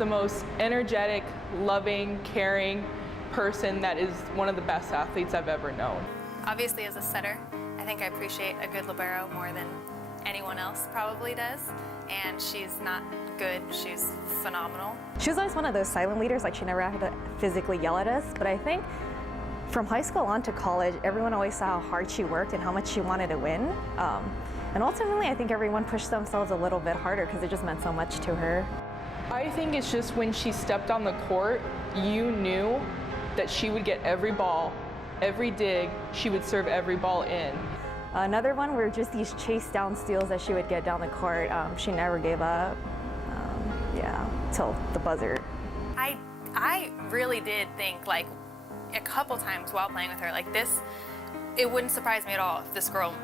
the most energetic, loving, caring person that is one of the best athletes I've ever known. Obviously, as a setter, I think I appreciate a good libero more than anyone else probably does. And she's not good, she's phenomenal. She was always one of those silent leaders, like she never had to physically yell at us, but I think from high school on to college, everyone always saw how hard she worked and how much she wanted to win. And ultimately, I think everyone pushed themselves a little bit harder because it just meant so much to her. I think it's just when she stepped on the court, you knew that she would get every ball, every dig, she would serve every ball in. Another one were just these chase down steals that she would get down the court. She never gave up, till the buzzer. I really did think, like, a couple times while playing with her, like this, it wouldn't surprise me at all if this girl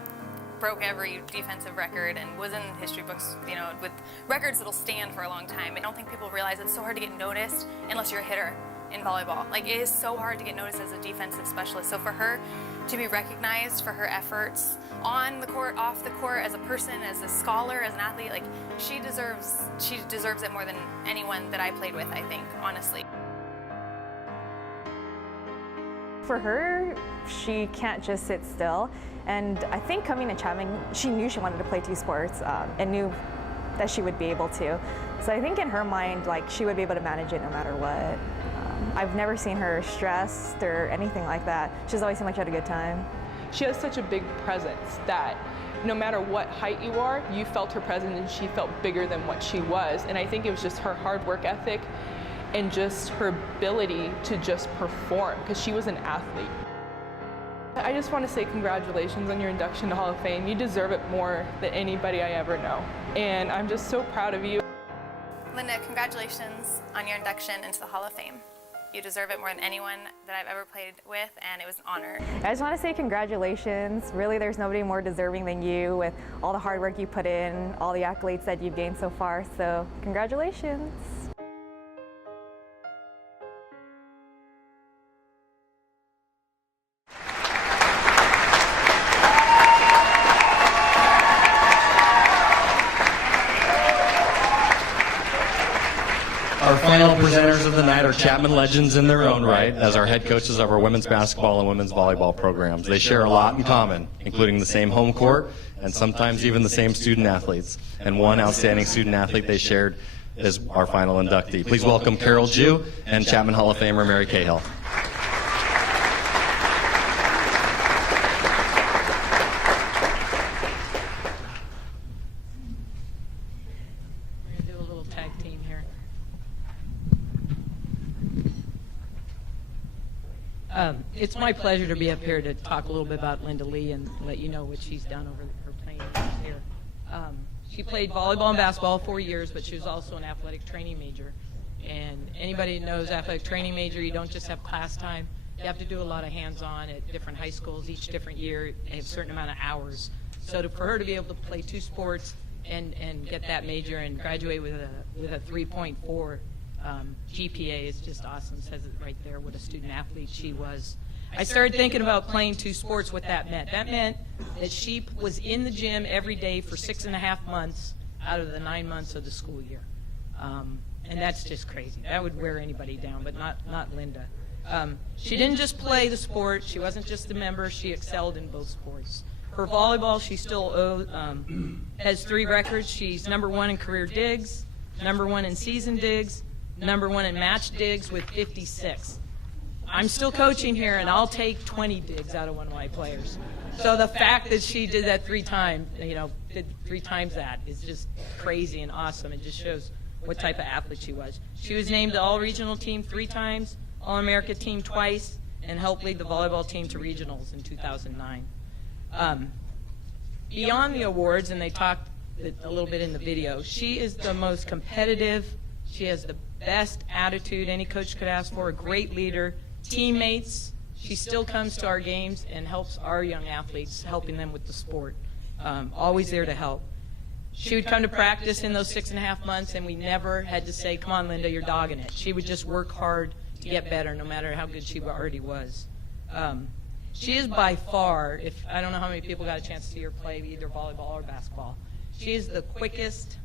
broke every defensive record and was in history books, you know, with records that'll stand for a long time. I don't think people realize it's so hard to get noticed unless you're a hitter in volleyball. Like, it is so hard to get noticed as a defensive specialist. So for her to be recognized for her efforts on the court, off the court, as a person, as a scholar, as an athlete, like, she deserves it more than anyone that I played with, I think, honestly. For her, she can't just sit still. And I think coming to Chapman, she knew she wanted to play two sports and knew that she would be able to. So I think in her mind, like, she would be able to manage it no matter what. I've never seen her stressed or anything like that. She's always seemed like she had a good time. She has such a big presence that no matter what height you are, you felt her presence and she felt bigger than what she was. And I think it was just her hard work ethic and just her ability to just perform, because she was an athlete. I just want to say congratulations on your induction to Hall of Fame. You deserve it more than anybody I ever know. And I'm just so proud of you. Linda, congratulations on your induction into the Hall of Fame. You deserve it more than anyone that I've ever played with, and it was an honor. I just want to say congratulations. Really, there's nobody more deserving than you with all the hard work you put in, all the accolades that you've gained so far. So congratulations. Our final presenters of the night are Chapman legends in their own right, as our head coaches of our women's basketball and women's volleyball programs. They share a lot in common, including the same home court and sometimes even the same student athletes. And one outstanding student athlete they shared is our final inductee. Please welcome Carol Jew and Chapman Hall of Famer Mary Cahill. It's my pleasure to be up here to talk a little bit about Linda Lee and let you know what she's done over her playing years here. She played volleyball and basketball 4 years, but she was also an athletic training major. And anybody who knows athletic training major, you don't just have class time. You have to do a lot of hands-on at different high schools each different year. They have a certain amount of hours. So for her to be able to play two sports and get that major and graduate with a 3.4 GPA is just awesome. Says it right there what a student athlete she was. I started thinking about playing two sports, what that meant. That meant that she was in the gym every day for 6.5 months out of the 9 months of the school year. And that's just crazy. That would wear anybody down, but not Linda. She didn't just play the sport. She wasn't just a member. She excelled in both sports. For volleyball, she still has 3 records. She's #1 in career digs, #1 in season digs, #1 in match digs with 56. I'm still coaching here, and I'll take 20 digs out of one of my players. So the fact that she did that 3 times, did 3 times that is just crazy and awesome. It just shows what type of athlete she was. She was named the All-Regional Team 3 times, All-America Team twice, and helped lead the volleyball team to regionals in 2009. Beyond the awards, and they talked a little bit in the video, she is the most competitive. She has the best attitude any coach could ask for, a great leader, teammates. She still comes to our games and helps our young athletes, helping them with the sport. Always there to help. She would come to practice in those 6.5 months, and we never had to say, come on, Linda, you're dogging it. She would just work hard to get better, no matter how good she already was. She is by far, I don't know how many people got a chance to see her play either volleyball or basketball, she is the quickest,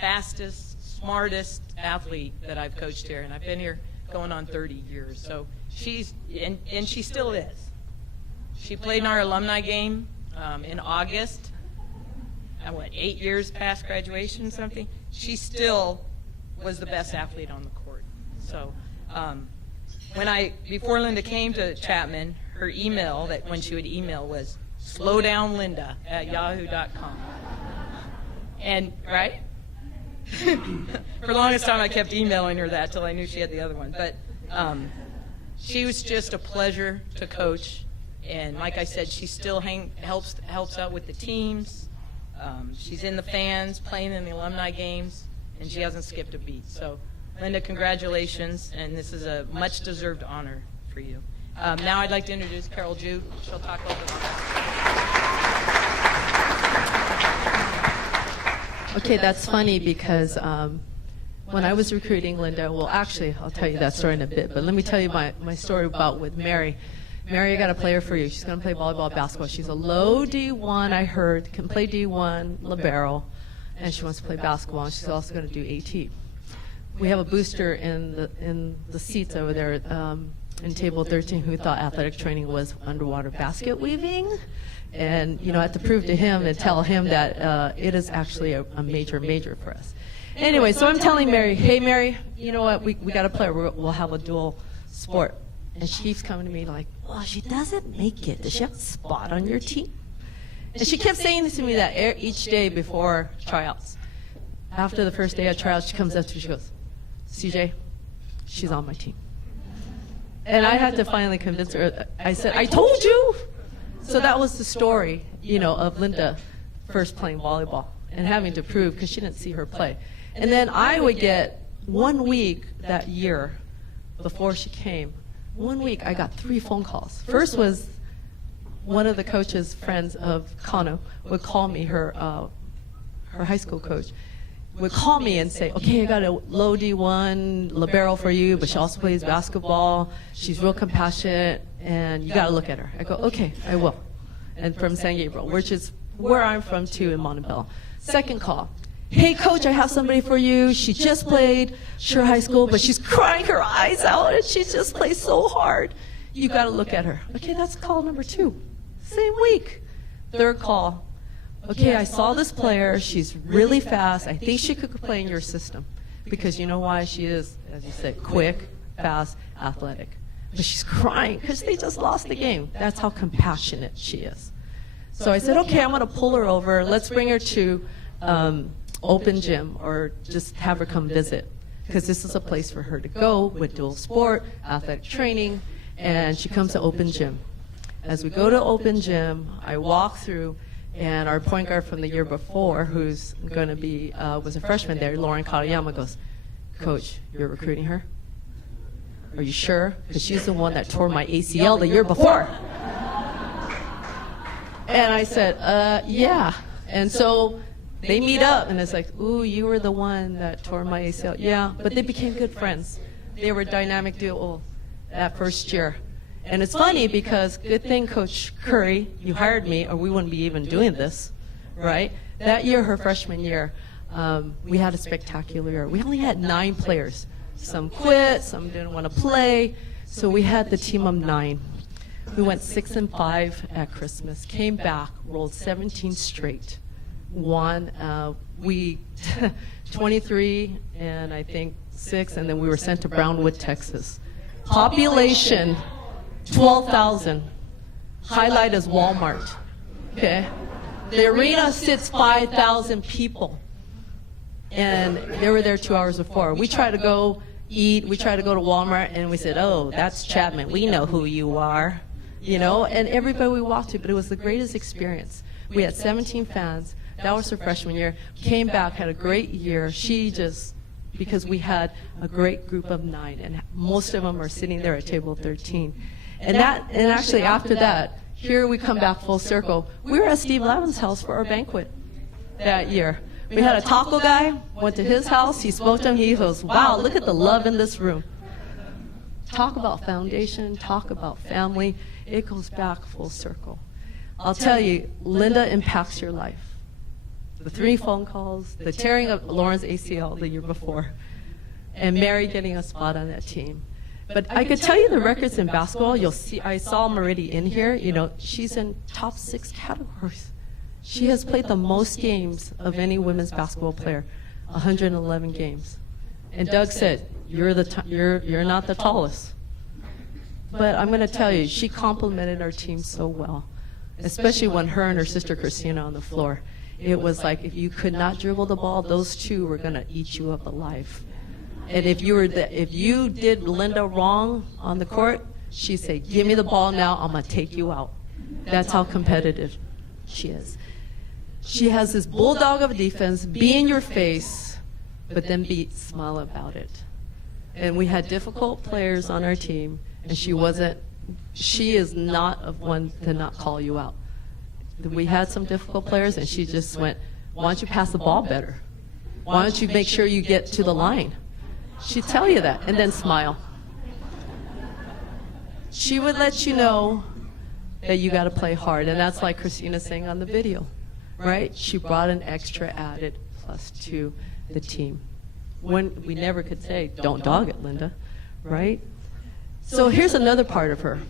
fastest, smartest athlete that I've coached here, and I've been here going on 30 years. So she's, and she still is. She played in our alumni game in August. 8 years past graduation, something. She still was the best athlete on the court. So before Linda came to Chapman, her email, that when she would email, was slowdownlinda@yahoo.com. And, right? For the longest time I kept emailing her that till I knew she had the other one. But she was just a pleasure to coach. And like I said, she still helps out with the teams. She's in the fans, playing in the alumni games, and she hasn't skipped a beat. So, Linda, congratulations, and this is a much-deserved honor for you. Now I'd like to introduce Carol Jude. She'll talk a little bit about that. Okay, that's funny because when I was recruiting Linda, well, actually, I'll tell you that story in a bit, but let me tell you my story with Mary. Mary, I got a player for you. She's going to play volleyball, basketball. She's a low D1, I heard, can play D1, libero, and she wants to play basketball, and she's also going to do AT. We have a booster in the seats over there in table 13 who thought athletic training was underwater basket weaving. And, I had to prove to him and tell him that it is actually a major for us. Anyway, so I'm telling Mary, hey, Mary, you know what, we got a player. We'll have a dual sport. And she keeps coming to me like, well, she doesn't make it. Does she have a spot on your team? And she kept saying this to me that each day before tryouts. After the first day of tryouts, she comes up to me, she goes, CJ, she's on my team. And I had to finally convince her. I said, I told you. So that was the story, of Linda first playing volleyball and having to prove, because she didn't see her play. And then I would get 1 week that year before she came. 1 week, I got 3 phone calls. First was one of the coach's friends of Kano would call me, her high school coach, would call me and say, okay, I got a low D1 libero for you, but she also plays basketball. She's real compassionate, and you got to look at her. I go, okay, I will. And from San Gabriel, which is where I'm from, too, in Montebello. Second call. Hey, coach, I have somebody for you. She just played Sure High School, but she's crying her eyes out, and she just plays so hard. You got to look at her. Okay, that's call number 2. Same week. Third call. Okay, I saw this player. She's really fast. I think she could play in your system because you know why? She is, as you said, quick, fast, athletic. But she's crying because they just lost the game. That's how compassionate she is. So I said, okay, I'm going to pull her over. Let's bring her to open gym or just have her come visit because this is a place for her to go with dual sport, athletic training, and she comes to open gym. As we go to open gym, I walk through, and our point guard from the year before, who's going to be, was a freshman there, Lauren Katayama, goes, Coach, you're recruiting her? Are you sure? Because she's the one that tore my ACL the year before. And I said, yeah. And so they meet up, and it's like, ooh, you were the one that tore my ACL. Yeah, but they became good friends. They were a dynamic duo that first year. And it's funny because, good thing, Coach Curry, you hired me, or we wouldn't be even doing this, right? That year, her freshman year, we had a spectacular year. We only had 9 players. Some quit, some didn't want to play, so we had the team of 9. We went 6-5 at Christmas, came back, rolled 17 straight, won. We 23 and I think 6, and then we were sent to Brownwood, Texas. Population 12,000. Highlight is Walmart. Okay, the arena sits 5,000 people, and they were there 2 hours before. We tried to go eat. We tried to go to Walmart, and we said, "Oh, that's Chapman. We know who you are." And everybody we walked to, but it was the greatest experience. We had 17 fans. That was her freshman year. Came back, had a great year. She just, because we had a great group of 9, and most of them are sitting there at table 13. And actually after that, here we come back full circle. We were at Steve Levin's house for our banquet that year. We had a taco guy, went to his house, he spoke to him, he goes, wow, look at the love in this room. Talk about foundation, talk about family. It goes back full circle. I'll tell you, Linda impacts your life. the 3 phone calls, the tearing of Lauren's ACL the year before, and Mary getting a spot on that team. But I could tell you the records in basketball. You'll see, I saw them already in here. You know, she's in top 6 categories. She has played the most games of any women's basketball player, 111 games. And Doug said, you're not the tallest. But I'm going to tell you, she complimented our team so well, especially when her and her sister Christina on the floor. It was like if you could not dribble the ball, those two were going to eat you up alive. And if you did Linda wrong on the court, she'd say, give me the ball now, I'm going to take you out. That's how competitive she is. She has this bulldog of a defense, be in your face, but then smile about it. And we had difficult players on our team, and she is not of one to not call you out. We had some difficult players, and she just went, why don't you pass the ball better? Why don't you make sure you get to the line? She'd tell you that, and then smile. She would let you know that you got to play hard, and that's like Christina saying on the video, right? She brought an extra added plus to the team. When we never could say, don't dog it, Linda, right? So here's another part of her.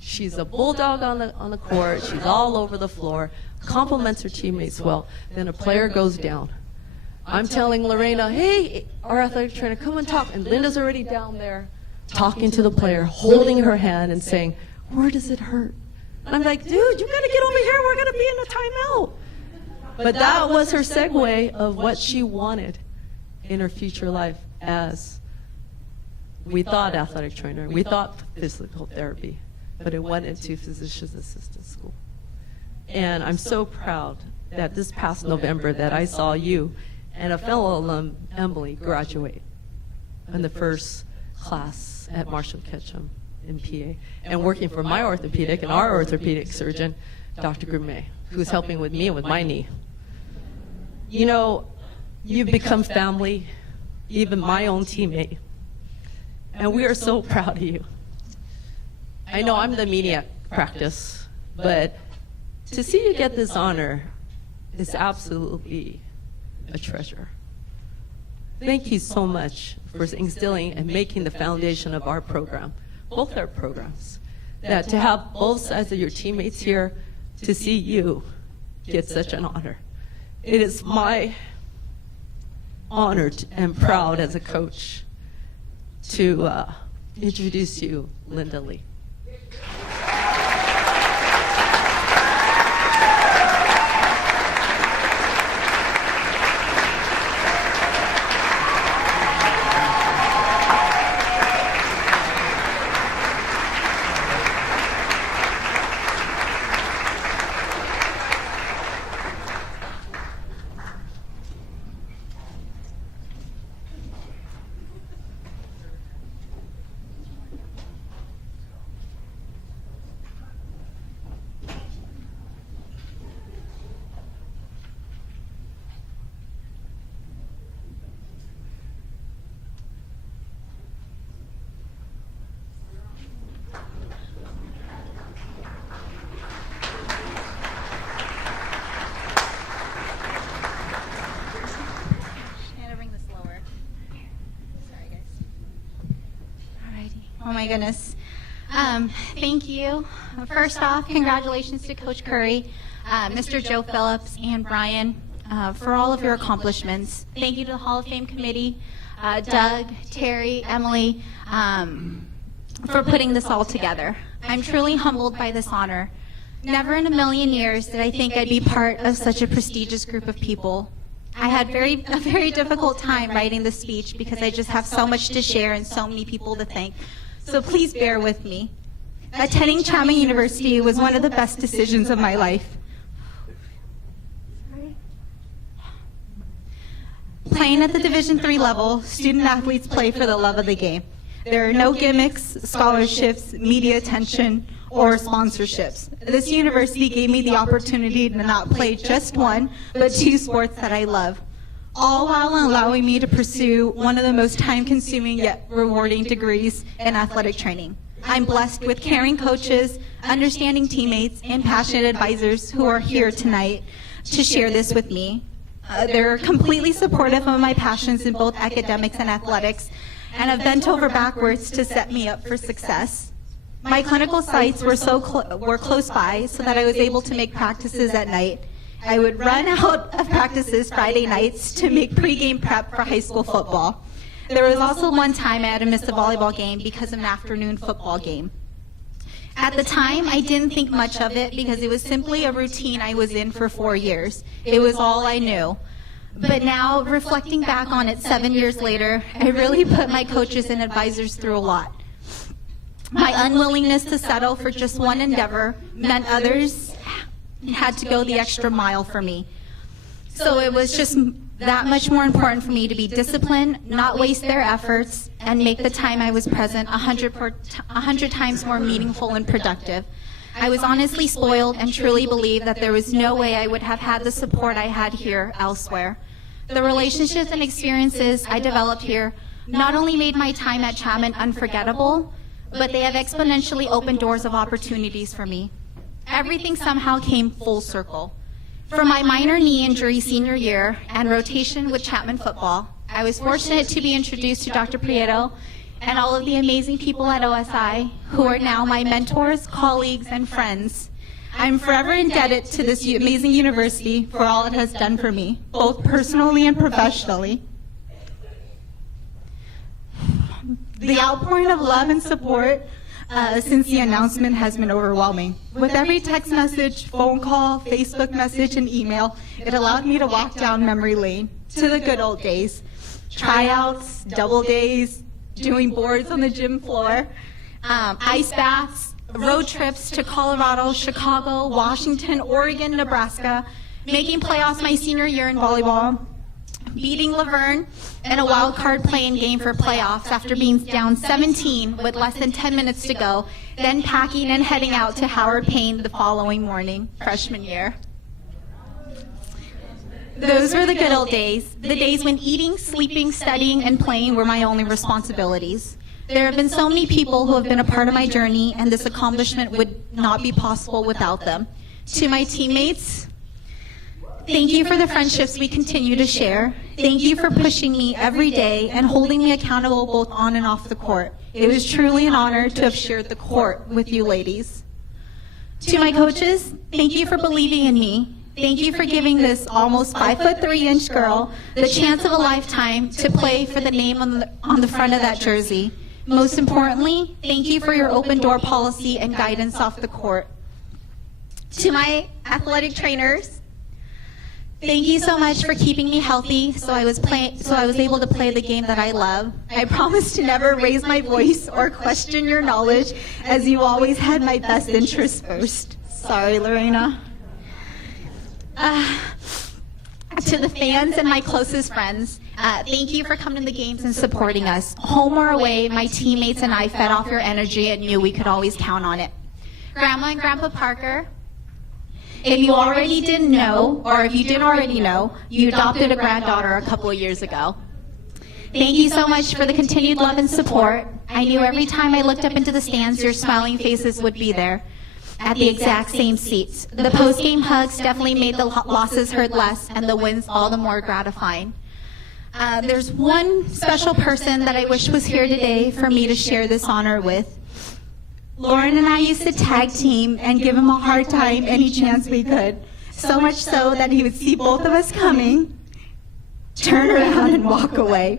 She's a bulldog on the court. She's all over the floor, compliments her teammates well. Then a player goes down. I'm telling Lorena, hey, our athletic trainer, come and talk. And Linda's already down there talking to the player, holding her hand and saying, where does it hurt? And I'm like, dude, you got to get over here. We're going to be in a timeout. But that was her segue of what she wanted in her future life as we thought athletic trainer. We thought physical therapy, but it went into physician's assistant school. And I'm so proud that this past November that I saw you and a fellow alum, Emily, graduate in the first class at Marshall Ketchum in PA, and working for my orthopedic and our orthopedic surgeon, Dr. Gourmet, who's helping with me and with my knee. You know, you've become family, even my own teammate, and we are so proud of you. I know I'm the media practice, but to see you get this honor is absolutely a treasure. Thank you so much for instilling and making the foundation of our program, both our programs, that to have both sides of your teammates here, to see you get such an honor. It is my honor and proud as a coach to introduce you, Linda Lee. Oh my goodness. Thank you. First off, congratulations to Coach Curry, Mr. Joe Phillips, and Brian for all of your accomplishments. Thank you to the Hall of Fame committee, Doug, Terry, Emily, for putting this all together. I'm truly humbled by this honor. Never in a million years did I think I'd be part of such a prestigious group of people. I had a very difficult time writing this speech because I just have so much to share and so many people to thank. So please bear with me. Attending Chapman University was one of the best decisions of my life. Playing at the Division III level, student athletes play for the love of the game. There are no gimmicks, scholarships, media attention, or sponsorships. This university gave me the opportunity to not play just one, but two sports that I love, all while allowing me to pursue one of the most time-consuming yet rewarding degrees in athletic training. I'm blessed with caring coaches, understanding teammates, and passionate advisors who are here tonight to share this with me. They're completely supportive of my passions in both academics and athletics, and have bent over backwards to set me up for success. My clinical sites were close by, so that I was able to make practices at night. I would run out of practices Friday nights to make pregame prep for high school football. There was also one time I had to miss a volleyball game because of an afternoon football game. At the time, I didn't think much of it because it was simply a routine I was in for 4 years. It was all I knew. But now, reflecting back on it 7 years later, I really put my coaches and advisors through a lot. My unwillingness to settle for just one endeavor meant others had to go the extra mile for me. So it was just that much more important for me to be disciplined, not waste their efforts, and make the time I was present 100 times more meaningful and productive. I was honestly spoiled and truly believed that there was no way I would have had the support I had here elsewhere. The relationships and experiences I developed here not only made my time at Chapman unforgettable, but they have exponentially opened doors of opportunities for me. Everything somehow came full circle. From my minor knee injury senior year and rotation with Chapman football, I was fortunate to be introduced to Dr. Prieto and all of the amazing people at OSI who are now my mentors, colleagues, and friends. I'm forever indebted to this amazing university for all it has done for me, both personally and professionally. The outpouring of love and support since the announcement has been overwhelming. With every text message, phone call, Facebook message, and email, it allowed me to walk down memory lane to the good old days. Tryouts, double days, doing boards on the gym floor, ice baths, road trips to Colorado, Chicago, Washington, Oregon, Nebraska, making playoffs my senior year in volleyball, beating Laverne in a wild card play-in game for playoffs after being down 17 with less than 10 minutes to go, then packing and heading out to Howard Payne the following morning, freshman year. Those were the good old days, the days when eating, sleeping, studying, and playing were my only responsibilities. There have been so many people who have been a part of my journey, and this accomplishment would not be possible without them. To my teammates, thank you for the friendships we continue to share. Thank you for pushing me every day and holding me accountable both on and off the court. It was truly an honor to have shared the court with you ladies. To my coaches, thank you for believing in me. Thank you for giving this almost 5'3" girl the chance of a lifetime to play for the name on the front of that jersey. Most importantly, thank you for your open door policy and guidance off the court. To my athletic trainers, thank you so much for keeping me healthy so I was able to play the game that I love. I promise to never raise my voice or question your knowledge, as you always had my best interests first. Sorry, Lorena. To the fans and my closest friends, thank you for coming to the games and supporting us. Home or away, my teammates and I fed off your energy and knew we could always count on it. Grandma and Grandpa Parker, if you already didn't know, or if you didn't already know, you adopted a granddaughter a couple of years ago. Thank you so much for the continued love and support. I knew every time I looked up into the stands, your smiling faces would be there at the exact same seats. The post-game hugs definitely made the losses hurt less and the wins all the more gratifying. There's one special person that I wish was here today for me to share this honor with. Lauren and I used to tag team and give him a hard time any chance we could, so much so that he would see both of us coming, turn around and walk away.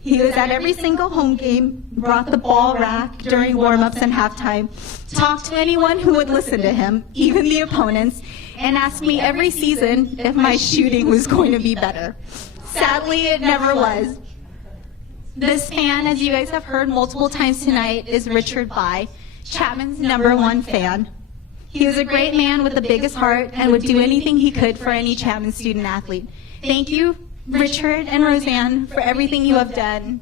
He was at every single home game, brought the ball rack during warm-ups and halftime, talked to anyone who would listen to him, even the opponents, and asked me every season if my shooting was going to be better. Sadly, it never was. This fan, as you guys have heard multiple times tonight, is Richard Bai, Chapman's #1 fan. He was a great man with the biggest heart and would do anything he could for any Chapman student athlete. Thank you, Richard and Roseanne, for everything you have done.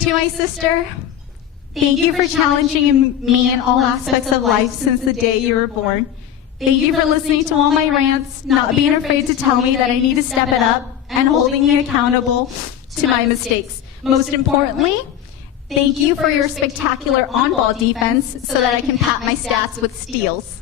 To my sister, thank you for challenging me in all aspects of life since the day you were born. Thank you for listening to all my rants, not being afraid to tell me that I need to step it up, and holding me accountable to my mistakes. Most importantly, thank you for your spectacular on-ball defense so that I can pat my stats with steals.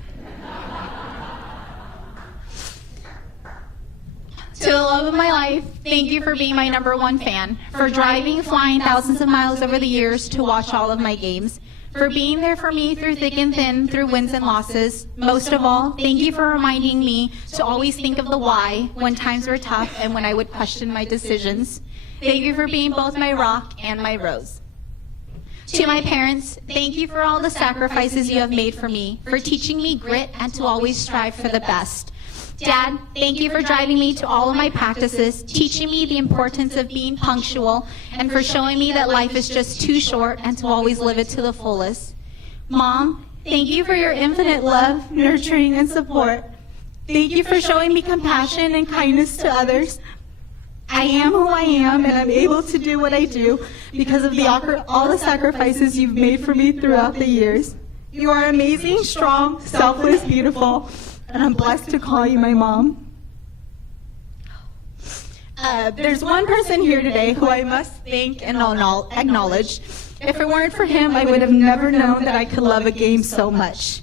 To the love of my life, thank you for being my #1 fan, for driving, flying thousands of miles over the years to watch all of my games, for being there for me through thick and thin, through wins and losses. Most of all, thank you for reminding me to always think of the why when times were tough and when I would question my decisions. Thank you for being both my rock and my rose. To my parents, thank you for all the sacrifices you have made for me, for teaching me grit and to always strive for the best. Dad, thank you for driving me to all of my practices, teaching me the importance of being punctual, and for showing me that life is just too short and to always live it to the fullest. Mom, thank you for your infinite love, nurturing, and support. Thank you for showing me compassion and kindness to others. I am who I am, and I'm able to do what I do because of all the sacrifices you've made for me throughout the years. You are amazing, strong, selfless, beautiful, and I'm blessed to call you my mom. There's one person here today who I must thank and acknowledge. If it weren't for him, I would have never known that I could love a game so much.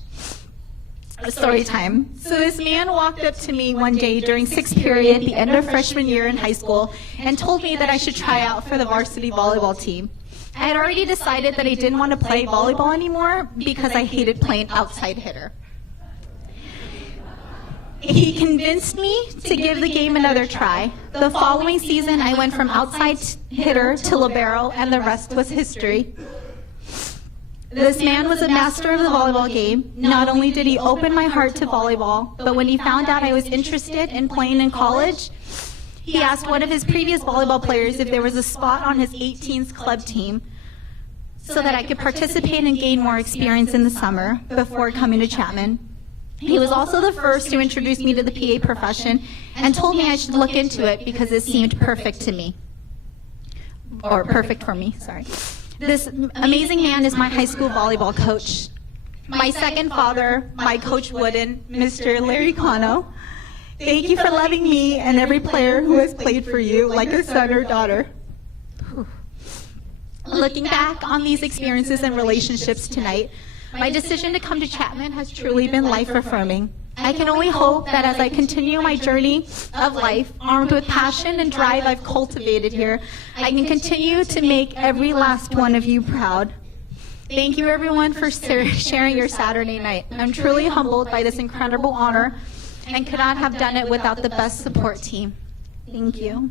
Story time. So this man walked up to me one day during 6th period, the end of freshman year in high school, and told me that I should try out for the varsity volleyball team. I had already decided that I didn't want to play volleyball anymore because I hated playing outside hitter. He convinced me to give the game another try. The following season, I went from outside hitter to libero, and the rest was history. This man was a master of the volleyball game. Not only did he open my heart to volleyball, but when he found out I was interested in playing in college, he asked one of his previous volleyball players if there was a spot on his 18s club team so that I could participate and gain more experience in the summer before coming to Chapman. He was also the first to introduce me to the PA profession and told me I should look into it because it seemed perfect to me. Or perfect for me, sorry. This amazing man is my high school volleyball coach. My second father, my coach Wooden, Mr. Larry Cano. Thank you for loving me and every player who has played for you like a son or daughter. Looking back on these experiences and relationships tonight, my decision to come to Chapman has truly been life-affirming. I can only hope that as I continue my journey of life, armed with passion and drive I've cultivated here, I can continue to make every last one of you proud. Thank you, everyone, for sharing your Saturday night. I'm truly humbled by this incredible honor and could not have done it without the best support team. Thank you.